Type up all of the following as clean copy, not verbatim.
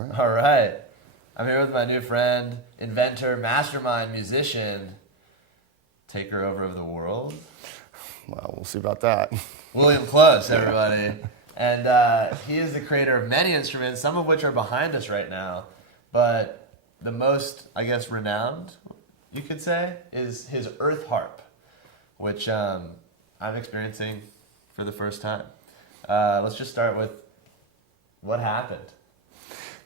All right. I'm here with my new friend, inventor, mastermind, musician, taker over of the world. Well, we'll see about that. William Close, everybody. And he is the creator of many instruments, some of which are behind us right now. But the most, I guess, renowned, you could say, is his Earth Harp, which I'm experiencing for the first time. Let's just start with what happened.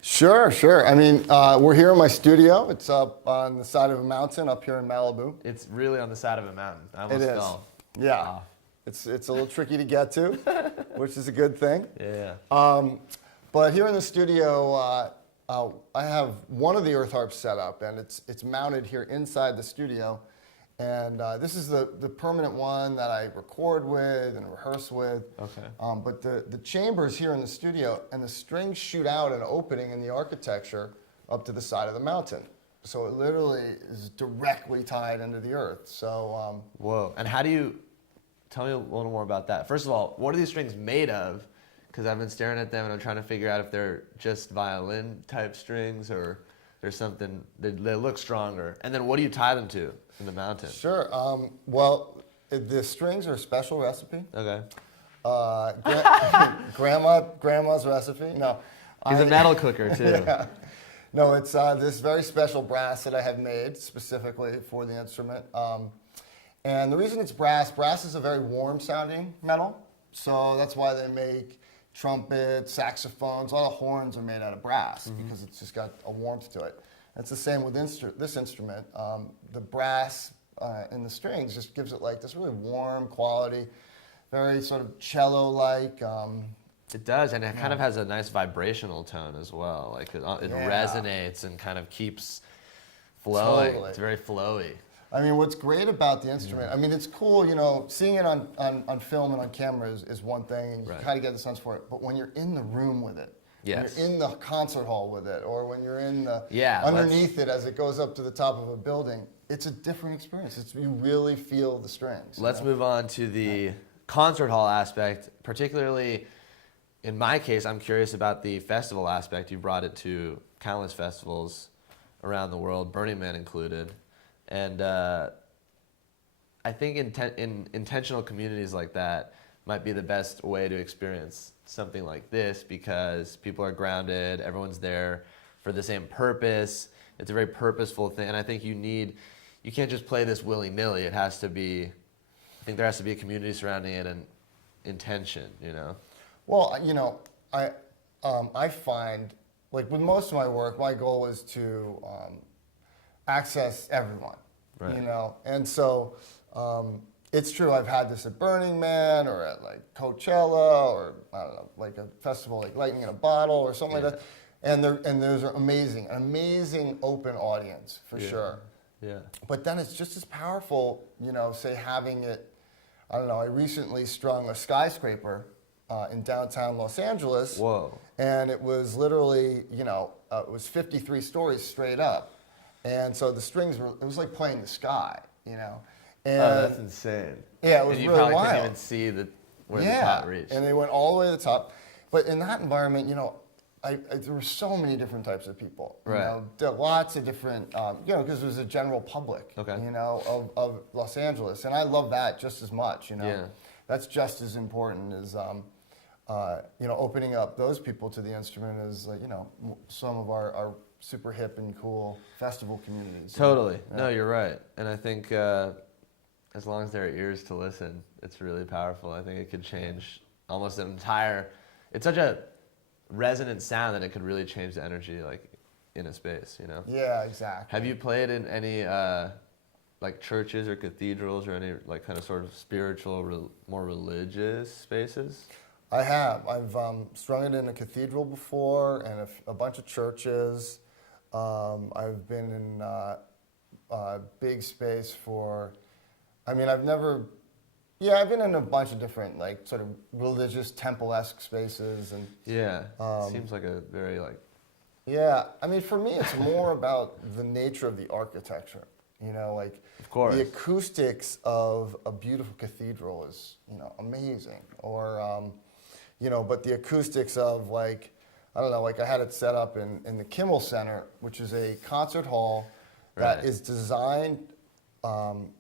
Sure. I mean, we're here in my studio. It's up on the side of a mountain up here in Malibu. It's really on the side of a mountain. I almost It is. fell. Yeah. Wow. It's a little tricky to get to, which is a good thing. Yeah. But here in the studio, I have one of the Earth Harps set up, and it's mounted here inside the studio. And this is the permanent one that I record with and rehearse with. Okay. But the chamber's here in the studio, and the strings shoot out an opening in the architecture up to the side of the mountain. So it literally is directly tied into the earth. So Whoa. And how do you, tell me a little more about that. First of all, what are these strings made of? Because I've been staring at them and I'm trying to figure out if they're just violin type strings or there's something, they look stronger. And then what do you tie them to in the mountain? Sure. Well, the strings are a special recipe. Okay. Grandma's recipe. No. He's a metal cooker too. Yeah. No, it's this very special brass that I have made specifically for the instrument. And the reason it's brass is a very warm sounding metal. So that's why they make trumpets, saxophones, a lot of horns are made out of brass because it's just got a warmth to it. And it's the same with this instrument. The brass in the strings just gives it like this really warm quality, very sort of cello-like. It does, and it kind of has a nice vibrational tone as well. Like it resonates and kind of keeps flowing. Totally. It's very flowy. I mean, what's great about the instrument, I mean, it's cool, seeing it on film and on camera is one thing, and you kind of get the sense for it. But when you're in the room with it, when you're in the concert hall with it, or when you're in the underneath it as it goes up to the top of a building, it's a different experience. You really feel the strings. Let's move on to the concert hall aspect. Particularly, in my case, I'm curious about the festival aspect. You brought it to countless festivals around the world, Burning Man included. And I think in intentional communities like that might be the best way to experience something like this because people are grounded, everyone's there for the same purpose. It's a very purposeful thing, and I think you can't just play this willy-nilly. It has to be, I think there has to be a community surrounding it and intention, Well, I find, like with most of my work, my goal is to access everyone, and so it's true. I've had this at Burning Man or at like Coachella or I don't know, like a festival like Lightning in a Bottle or something like that, and those are an amazing open audience for sure. Yeah. But then it's just as powerful, say having it. I don't know. I recently strung a skyscraper in downtown Los Angeles. Whoa. And it was literally, it was 53 stories straight up. And so the strings it was like playing the sky, And, that's insane. Yeah, it was and you really probably wild. couldn't even see where the top reached. And they went all the way to the top. But in that environment, there were so many different types of people. Right. There are lots of different, because there's a general public, of Los Angeles. And I love that just as much, Yeah. That's just as important as, opening up those people to the instrument as, some of our super hip and cool festival communities. Totally. Yeah. No, you're right. And I think as long as there are ears to listen, it's really powerful. I think it could change almost an entire, it's such a resonant sound that it could really change the energy like in a space, Yeah, exactly. Have you played in any like churches or cathedrals or any like kind of sort of spiritual, more religious spaces? I have. I've strung it in a cathedral before and a bunch of churches. I've been in a big space I've been in a bunch of different like sort of religious temple-esque spaces. And seems like a very like... Yeah, I mean for me it's more about the nature of the architecture. Of course. The acoustics of a beautiful cathedral is, amazing. Or, but the acoustics of like I don't know, like I had it set up in the Kimmel Center, which is a concert hall that Right. is designed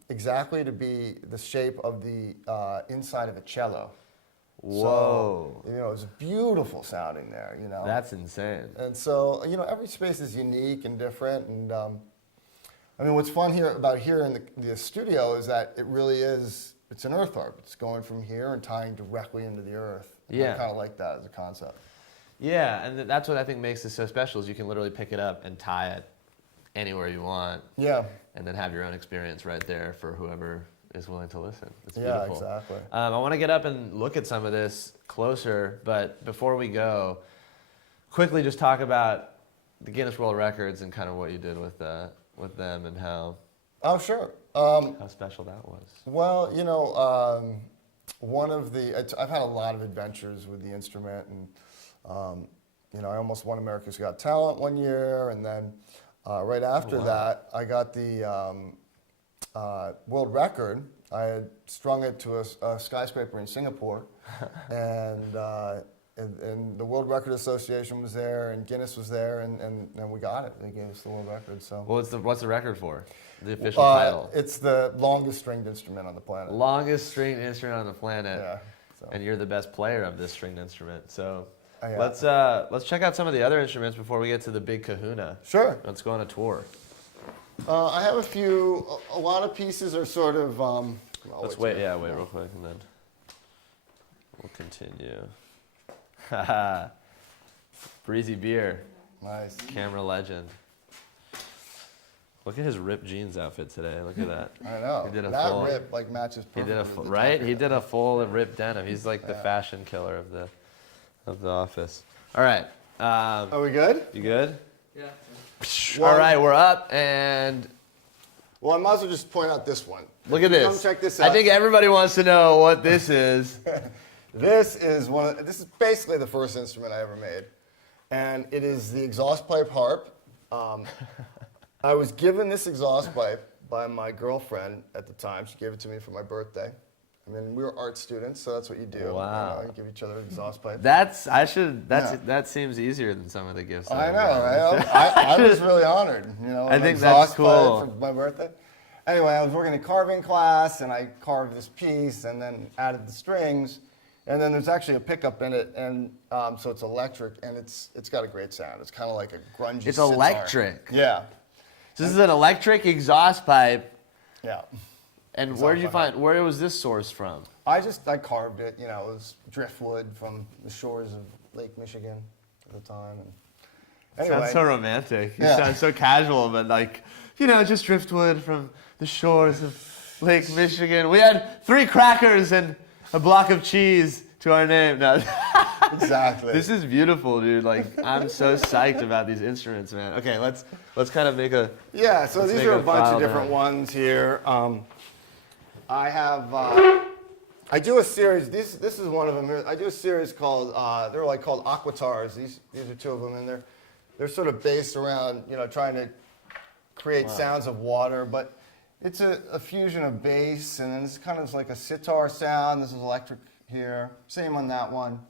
exactly to be the shape of the inside of a cello. Whoa. So, it was beautiful sounding there, That's insane. And so, every space is unique and different. And I mean, what's fun here in the studio is that it really is, it's an earth harp. It's going from here and tying directly into the earth. Yeah. I kind of like that as a concept. Yeah, and that's what I think makes it so special is you can literally pick it up and tie it anywhere you want. Yeah. And then have your own experience right there for whoever is willing to listen. It's Yeah, beautiful. exactly. I want to get up and look at some of this closer, but before we go, quickly just talk about the Guinness World Records and kind of what you did with them and how Oh, sure. special that was. Well, I've had a lot of adventures with the instrument, and I almost won America's Got Talent one year, and then right after that, I got the world record. I had strung it to a skyscraper in Singapore, and the World Record Association was there, and Guinness was there, and we got it. They gave us the world record. So What's the record for? The official title. It's the longest stringed instrument on the planet. Longest stringed instrument on the planet. Yeah. So. And you're the best player of this stringed instrument. So Yeah. let's check out some of the other instruments before we get to the big kahuna. Sure. Let's go on a tour. I have a lot of pieces are sort of. Let's wait real quick and then we'll continue. Haha. Breezy Beer, Nice. camera legend. Look at his ripped jeans outfit today. Look at that. I know. He did a that full- rip matches perfectly. He did a with full, the right? top He of did it. a full ripped denim. He's like the fashion killer of the office. All right. Are we good? You good? Yeah. Well- All right, we're up and Well, I might as well just point out this one. look at this. Come check this I out. think everybody wants to know what this is. This is basically the first instrument I ever made, and it is the exhaust pipe harp. I was given this exhaust pipe by my girlfriend at the time. She gave it to me for my birthday. I mean, we were art students, so that's what you do. Wow. You give each other an exhaust pipe. That seems easier than some of the gifts. I I've know, gotten. right? I was really honored. I an think that's exhaust cool. pipe for my birthday. Anyway, I was working in carving class, and I carved this piece, and then added the strings, and then there's actually a pickup in it, and so it's electric, and it's got a great sound. It's kind of like a grungy. It's sitar. electric. Yeah, So this is an electric exhaust pipe. yeah. And Exhaust where did you pipe. find? Where was this sourced from? I carved it. It was driftwood from the shores of Lake Michigan at the time. And anyway, Sounds so romantic. You Yeah. sound so casual, but just driftwood from the shores of Lake Michigan. We had 3 crackers and a block of cheese to our name. No. exactly. This is beautiful, dude. I'm so psyched about these instruments, man. Okay, let's kind of make a. Yeah, so Let's these make are a a bunch file of different down. ones here. I have, I do a series. This is one of them. I do a series called they're called Aquatars. These are 2 of them, and they're sort of based around trying to create sounds of water, but it's a fusion of bass, and then this is kind of like a sitar sound. This is electric here. Same on that one,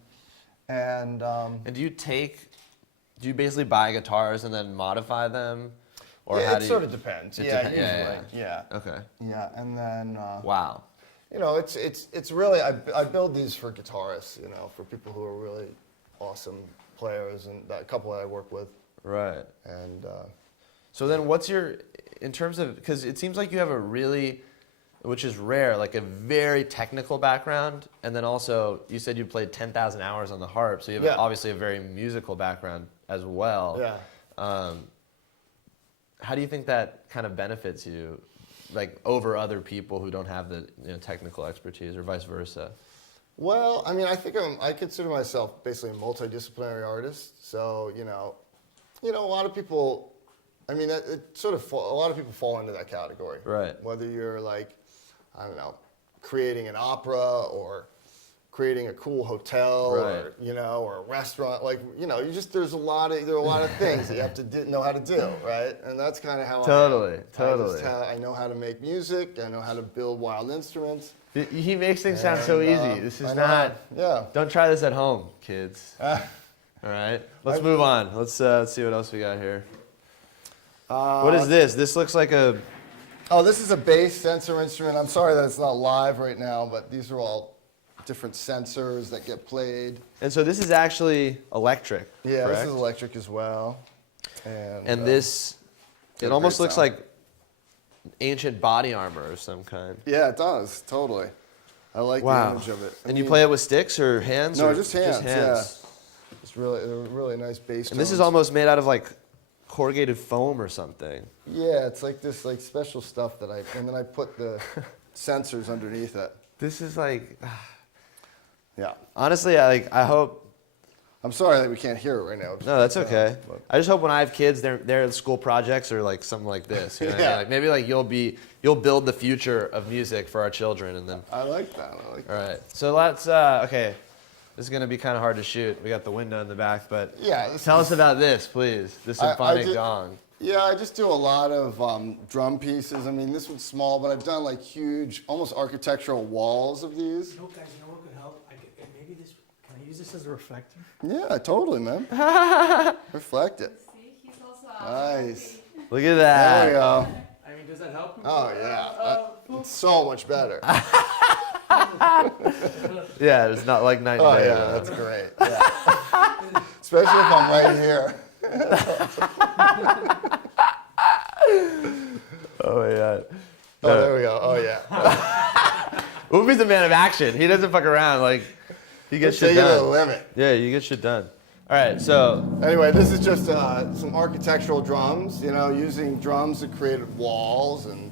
and And do you basically buy guitars and then modify them, or yeah, how it do you? sort of depends. It Yeah, depen- usually. yeah, Yeah. Okay. Yeah, and then. Wow. It's really I build these for guitarists, for people who are really awesome players, and that couple that I work with, Right. and So then, what's in terms of, because it seems like you have a really, which is rare, like a very technical background, and then also you said you played 10,000 hours on the harp, so you have Yeah. obviously a very musical background as well. yeah. How do you think that kind of benefits you, over other people who don't have the technical expertise, or vice versa? Well, I mean, I consider myself basically a multidisciplinary artist. So a lot of people, I mean, a lot of people fall into that category. Right. Whether you're I don't know, creating an opera or creating a cool hotel, Right. or a restaurant, there are a lot of things that you have to know how to do, right? And that's kind of how Totally. I know how to make music. I know how to build wild instruments. He makes things sound so And, easy. This I is know not. Yeah. Don't try this at home, kids. All right, let's move on. Let's see what else we got here. What is this? This looks like a... Oh, this is a bass sensor instrument. I'm sorry that it's not live right now, but these are all different sensors that get played. And so this is actually electric, Yeah, correct? this is electric as well. And this, it almost looks like ancient body armor of some kind. Yeah, it does, totally. I like the image of it. And you play it with sticks or hands? No, or just hands, yeah. It's really nice bass And this is tones. almost made out of like corrugated foam or something. Yeah, it's like this like special stuff that and then I put the sensors underneath it. This is like, Yeah. honestly, I hope. I'm sorry that we can't hear it right now. No, that's okay. I just hope when I have kids, their school projects are like something like this. You know what I mean? Like maybe like you'll build the future of music for our children, and then. I like that. All right, so let's okay. This is gonna be kind of hard to shoot. We got the window in the back, but Yeah. tell us about this, please. The symphonic gong. Yeah, I just do a lot of drum pieces. I mean, this one's small, but I've done like huge, almost architectural walls of these. You know, guys, you know what could help? Maybe this. Can I use this as a reflector? Yeah, totally, man. Reflect it. See, he's also Nice. Look at that. There we go. I mean, does that help? Oh yeah, it's so much better. Yeah, it's not like night and Oh day. yeah, that's great. Yeah. Especially if I'm right here. Oh yeah. Oh, there we go. Oh yeah. Ubi's a man of action. He doesn't fuck around. Like he gets shit Take it to the done. limit. Yeah, you get shit done. All right, so Anyway, this is just some architectural drums. You know, using drums to create walls, and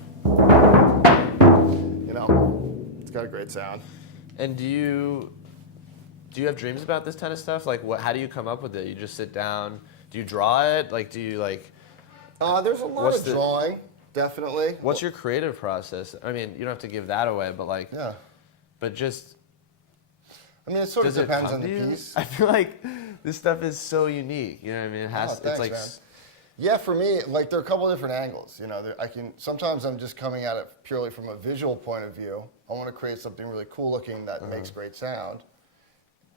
you know, it's got a great sound. and do you have dreams about this kind of stuff? Like what? How do you come up with it? You just sit down. Do you draw it? Like do you like? There's a lot What's of the- drawing, definitely. What's your creative process? I mean, you don't have to give that away, but like, Yeah. but just I mean, it sort of does it depends come on to the you? piece. I feel like this stuff is so unique. You know what I mean? It has. Thanks, it's like. man. Yeah, for me, like there are a couple of different angles. You know, sometimes I'm just coming at it purely from a visual point of view. I want to create something really cool looking that makes great sound.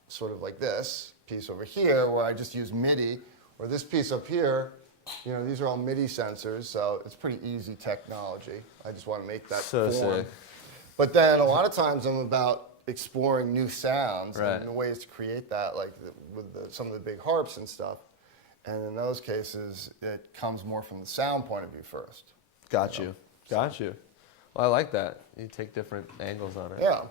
Sort of like this piece over here, where I just use MIDI, or this piece up here. You know, these are all MIDI sensors, so it's pretty easy technology. I just want to make that So form. sick. But then a lot of times I'm about exploring new sounds Right. and ways to create that, like with some of the big harps and stuff. And in those cases, it comes more from the sound point of view first. Got you. Got you. Well, I like that. You take different angles on it. Yeah.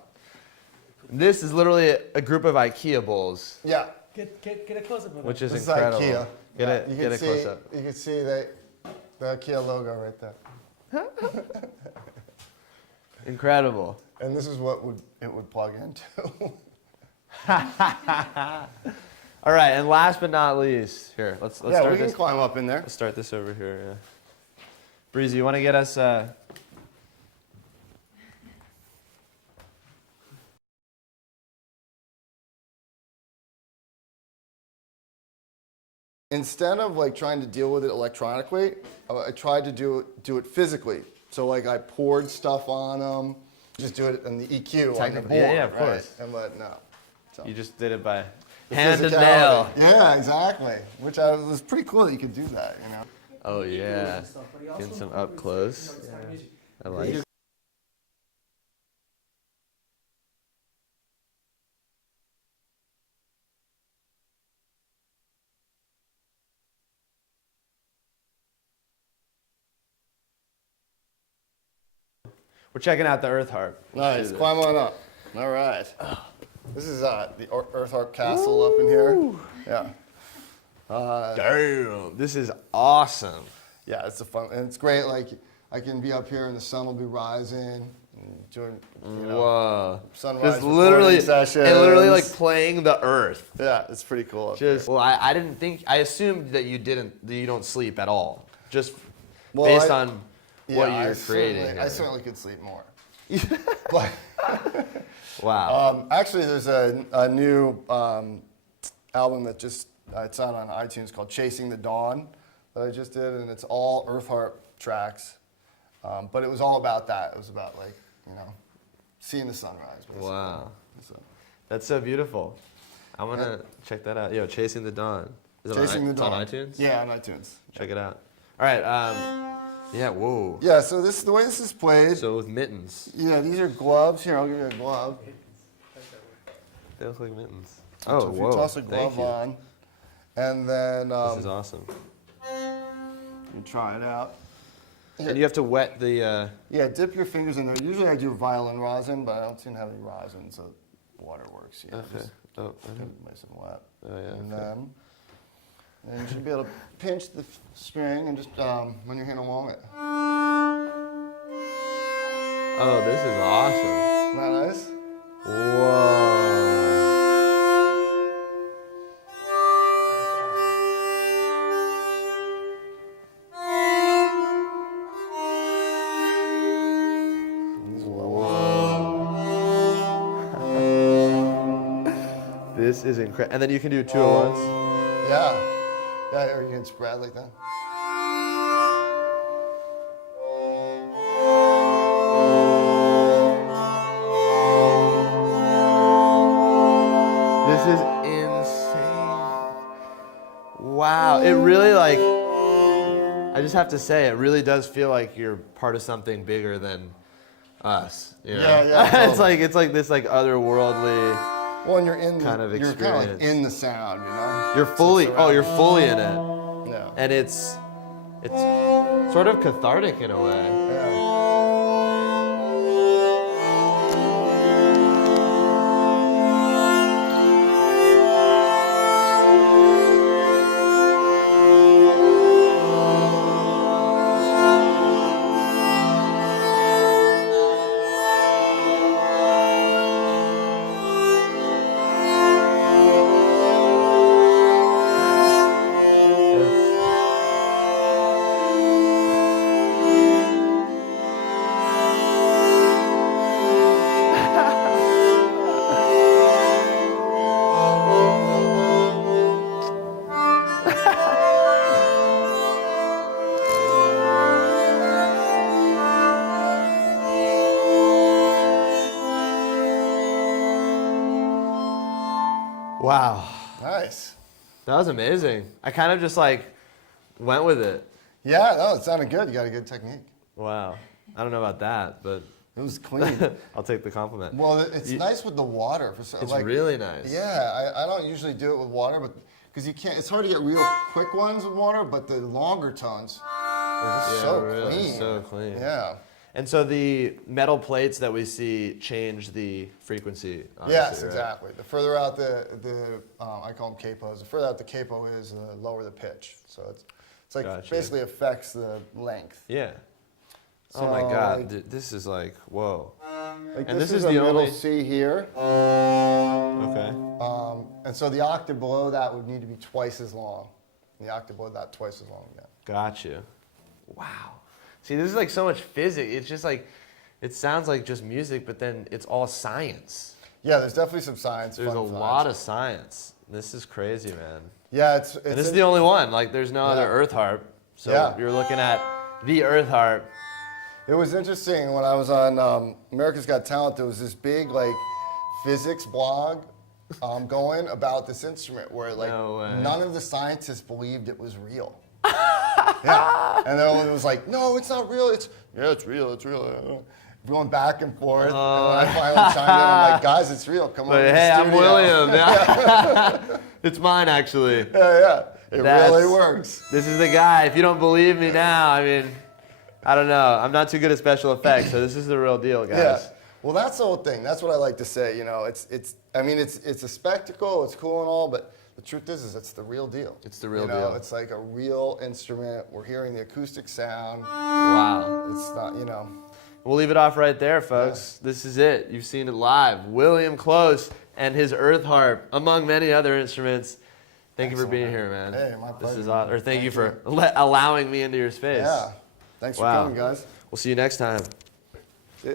This is literally a group of IKEA bowls, Yeah. Get a close up of which it. is This incredible. is IKEA. Get Yeah, it. you Get can a see, close up. You can see the IKEA logo right there. Incredible. And this is what it would plug into. All right, and last but not least, here let's yeah, start we can this. climb up in there. Let's start this over here. Yeah. Breezy, you want to get us? Instead of like trying to deal with it electronically, I tried to do it physically. So like I poured stuff on them, just do it in the EQ on the Technically, board. yeah, of right? course. And but no. So. You just did it by The hand and physicality. nail. Yeah, exactly. Which was pretty cool that you could do that, you know. Oh yeah. Stuff, but he also Getting some incorporates, up close. you know, this kind of music. I like it. We're checking out the Earth Harp. Nice. Climb on up. All right. This is the Earth Harp Castle up in here. Yeah. Damn, this is awesome. Yeah, it's and it's great. Like I can be up here and the sun will be rising, and doing Whoa. sunrise Just recording literally, sessions. and literally like playing the Earth. Yeah, it's pretty cool. Up Just here. well, I didn't think. I assumed that you don't sleep at all. Just Well, based on what Yeah, you're creating. I certainly could sleep more. But Wow. actually, there's a new album that just it's out on iTunes called "Chasing the Dawn" that I just did, and it's all Earth Harp tracks. But it was all about that. It was about seeing the sunrise. Basically. Wow. So, That's so beautiful. I want to check that out. Yo, Chasing the Dawn. Is it Chasing the it's Dawn. on iTunes? Yeah, on iTunes. Check it out. All right. Yeah, whoa. Yeah, so this is the way this is played. So with mittens. Yeah, these are gloves. Here, I'll give you a glove. They look like mittens. So Oh, if whoa. you toss a Thank glove you. on, and then This is awesome. you try it out. And you have to wet the... Yeah, dip your fingers in there. Usually I do violin rosin, but I don't seem to have any rosin, so water works. Yeah, Okay. just Oh, keep it nice and wet. oh, yeah. And Okay. then you should be able to pinch the string and just run your hand along it. Oh, this is awesome. Isn't that nice? Whoa. This is incredible. And then you can do two at once. Yeah. Yeah, or you can spread like that. This is insane. Wow. It really like, I just have to say, it really does feel like you're part of something bigger than us. You know? Yeah, it's like this like otherworldly. Well, and you're in Kind of you're kind of like experience. in the sound, you know? You're fully, you're fully in it. Yeah. And it's sort of cathartic in a way. Yeah. Wow. Nice. That was amazing. I kind of just like went with it. Yeah, no, it sounded good. You got a good technique. Wow. I don't know about that, but It was clean. I'll take the compliment. Well, it's nice with the water. It's really nice. Yeah, I don't usually do it with water, but because you can't, it's hard to get real quick ones with water, but the longer tones are just so really, clean. so clean. Yeah. And so the metal plates that we see change the frequency. Obviously, Yes, right? exactly. The further out the I call them capos. The further out the capo is, the lower the pitch. So it's like Gotcha. basically affects the length. Yeah. So, Oh my God, like- this is like, whoa. Like And this this is is a the middle only- C here, Okay. and so the octave below that would need to be twice as long. The octave below that twice as long. Yeah. Got you. Wow. See, this is like so much physics. It's just like, it sounds like just music, but then it's all science. Yeah, there's definitely some science. There's a fun lot facts. of science. This is crazy, man. Yeah, it's And this is the only one. Like, there's no other Yeah. Earth Harp. So Yeah. you're looking at the Earth Harp. It was interesting when I was on America's Got Talent. There was this big like physics blog going about this instrument where like No way. none of the scientists believed it was real. Yeah, and everyone was like, "No, it's not real. It's real. It's real." Going back and forth. And when I finally chimed in, I'm like, "Guys, it's real. Come on." But to the hey, I'm studio." William. Yeah. It's mine, actually. Yeah. It That's- really works. This is the guy. If you don't believe me now, I mean, I don't know. I'm not too good at special effects, so this is the real deal, guys. Yeah. Well, that's the whole thing. That's what I like to say. You know, it's a spectacle. It's cool and all, but the truth is it's the real deal. It's the real you know, deal. It's like a real instrument. We're hearing the acoustic sound. Wow. It's not, you know. We'll leave it off right there, folks. This is it. You've seen it live. William Close and his Earth Harp, among many other instruments. Thank you for being here, man. Hey, my This pleasure. is awesome. Or thank you Thank for allowing me into your space. Yeah. Thanks for Wow. coming, guys. We'll see you next time. See ya.